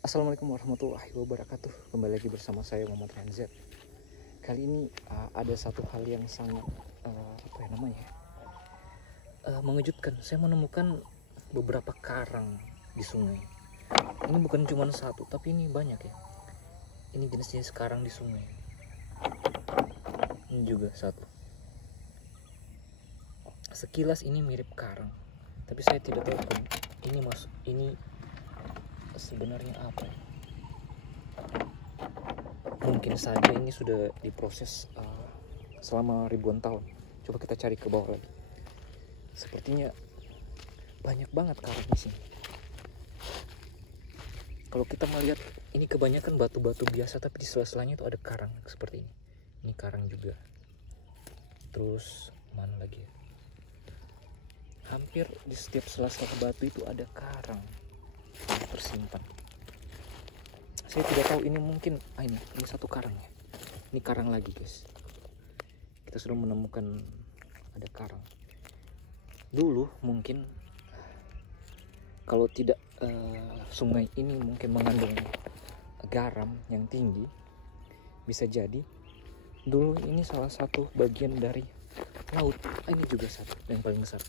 Assalamualaikum warahmatullahi wabarakatuh. Kembali lagi bersama saya Muhammad Ranzat. Kali ini ada satu hal yang sangat mengejutkan. Saya menemukan beberapa karang di sungai. Ini bukan cuma satu, tapi ini banyak ya. Ini jenis-jenis karang di sungai. Ini juga satu. Sekilas ini mirip karang, tapi saya tidak tahu ini sebenarnya apa ya. Mungkin saja ini sudah diproses selama ribuan tahun. Coba kita cari ke bawah lagi. Sepertinya banyak banget karang di sini. Kalau kita melihat ini kebanyakan batu-batu biasa, tapi di sela-selanya itu ada karang seperti ini. Ini karang juga. Terus mana lagi ya? Hampir di setiap sela-sela batu itu ada karang tersimpan. Saya tidak tahu ini mungkin ini satu karang ya. Ini karang lagi guys. Kita sudah menemukan ada karang. Dulu mungkin kalau tidak sungai ini mungkin mengandung garam yang tinggi, bisa jadi dulu ini salah satu bagian dari laut. Ini juga satu yang paling besar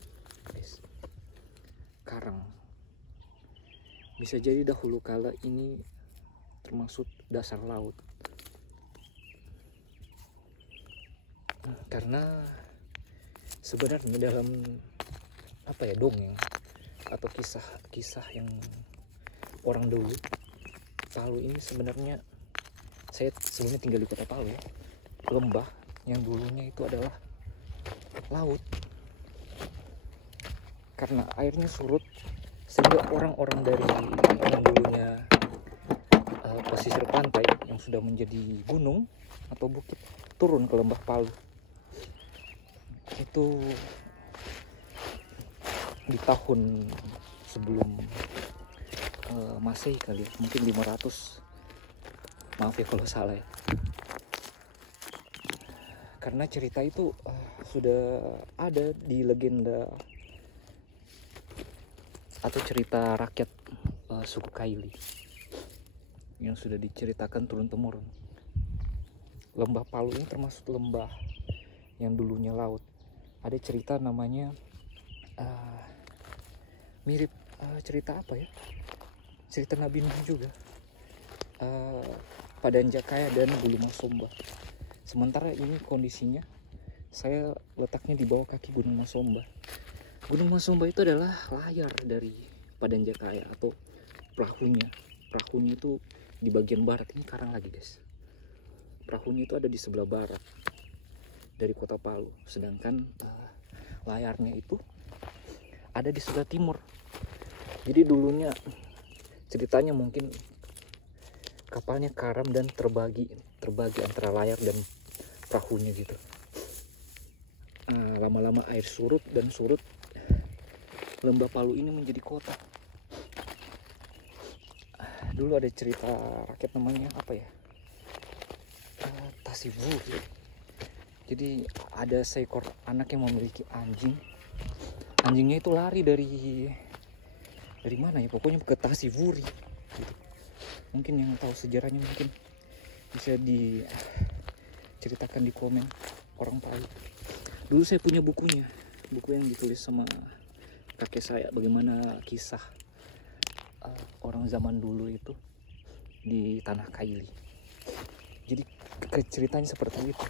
guys, karang. Bisa jadi dahulu kala ini termasuk dasar laut, karena sebenarnya dalam dongeng atau kisah-kisah yang orang dulu, Palu ini sebenarnya, saya sebelumnya tinggal di kota Palu ya, lembah yang dulunya itu adalah laut. Karena airnya surut sehingga orang-orang dari yang dulunya pesisir pantai yang sudah menjadi gunung atau bukit turun ke lembah Palu. Itu di tahun sebelum Masehi kali ya, mungkin 500. Maaf ya kalau salah ya. Karena cerita itu sudah ada di legenda atau cerita rakyat suku Kaili yang sudah diceritakan turun-temurun. Lembah Palu ini termasuk lembah yang dulunya laut. Ada cerita namanya mirip cerita apa ya? Cerita Nabi Nuh juga. Padanjakaya dan Bulu Masomba. Sementara ini kondisinya saya letaknya di bawah kaki Gunung Masomba. Gunung Masomba itu adalah layar dari Padanjakaya atau perahunya. Perahunya itu di bagian barat. Ini karang lagi guys. Perahunya itu ada di sebelah barat dari kota Palu, sedangkan layarnya itu ada di sebelah timur. Jadi dulunya ceritanya mungkin kapalnya karam dan terbagi antara layar dan perahunya gitu. Lama-lama air surut, lembah Palu ini menjadi kota. Dulu ada cerita rakyat namanya Tasivuri. Jadi ada seekor anak yang memiliki anjing. Anjingnya itu lari dari mana ya, pokoknya ke Tasivuri gitu. Mungkin yang tahu sejarahnya mungkin bisa diceritakan di komen orang Palu. Dulu saya punya buku yang ditulis sama kakek saya, bagaimana kisah orang zaman dulu itu di tanah Kaili. Jadi ceritanya seperti itu.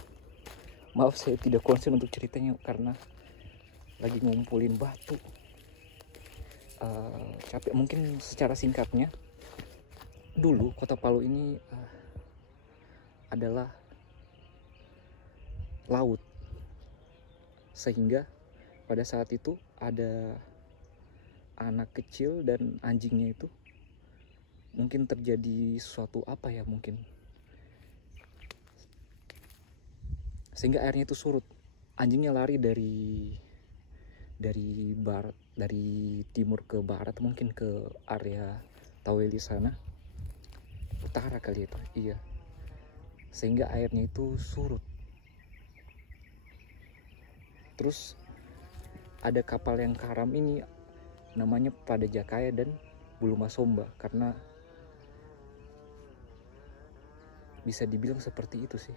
Maaf saya tidak konsen untuk ceritanya karena lagi ngumpulin batu. Capek. Mungkin secara singkatnya, dulu kota Palu ini adalah laut, sehingga pada saat itu ada anak kecil dan anjingnya itu mungkin terjadi suatu mungkin sehingga airnya itu surut. Anjingnya lari dari barat, dari timur ke barat, mungkin ke area Taweli sana, utara kali itu, iya. Sehingga airnya itu surut. Terus ada kapal yang karam ini namanya Padanjakaya dan Bulu Masomba, karena bisa dibilang seperti itu sih.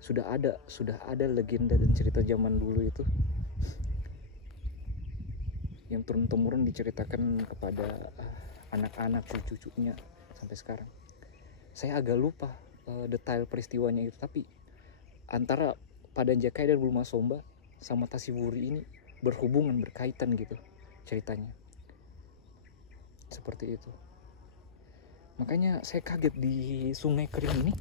Sudah ada legenda dan cerita zaman dulu itu yang turun temurun diceritakan kepada anak-anak cucu-cucunya sampai sekarang. Saya agak lupa detail peristiwanya itu, tapi antara Padang Jaya dan Bulu Masomba sama Tasiburi ini berhubungan, berkaitan gitu ceritanya. Seperti itu. Makanya saya kaget di Sungai Kering ini.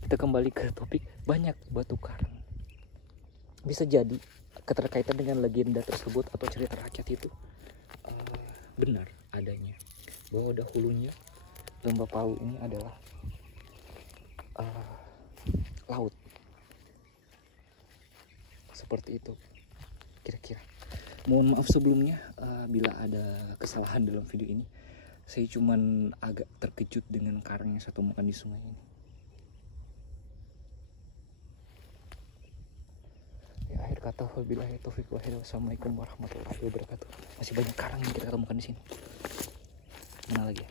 Kita kembali ke topik, banyak batu karang. Bisa jadi keterkaitan dengan legenda tersebut atau cerita rakyat itu benar adanya, bahwa dahulunya Lembah Palu ini adalah laut. Seperti itu kira-kira. Mohon maaf sebelumnya bila ada kesalahan dalam video ini. Saya cuman agak terkejut dengan karang yang saya temukan di sungai ini. Ya, akhir kata, wabillahi taufiq wal hidayah. Wassalamualaikum warahmatullahi wabarakatuh. Masih banyak karang yang kita temukan di sini. Mana lagi ya?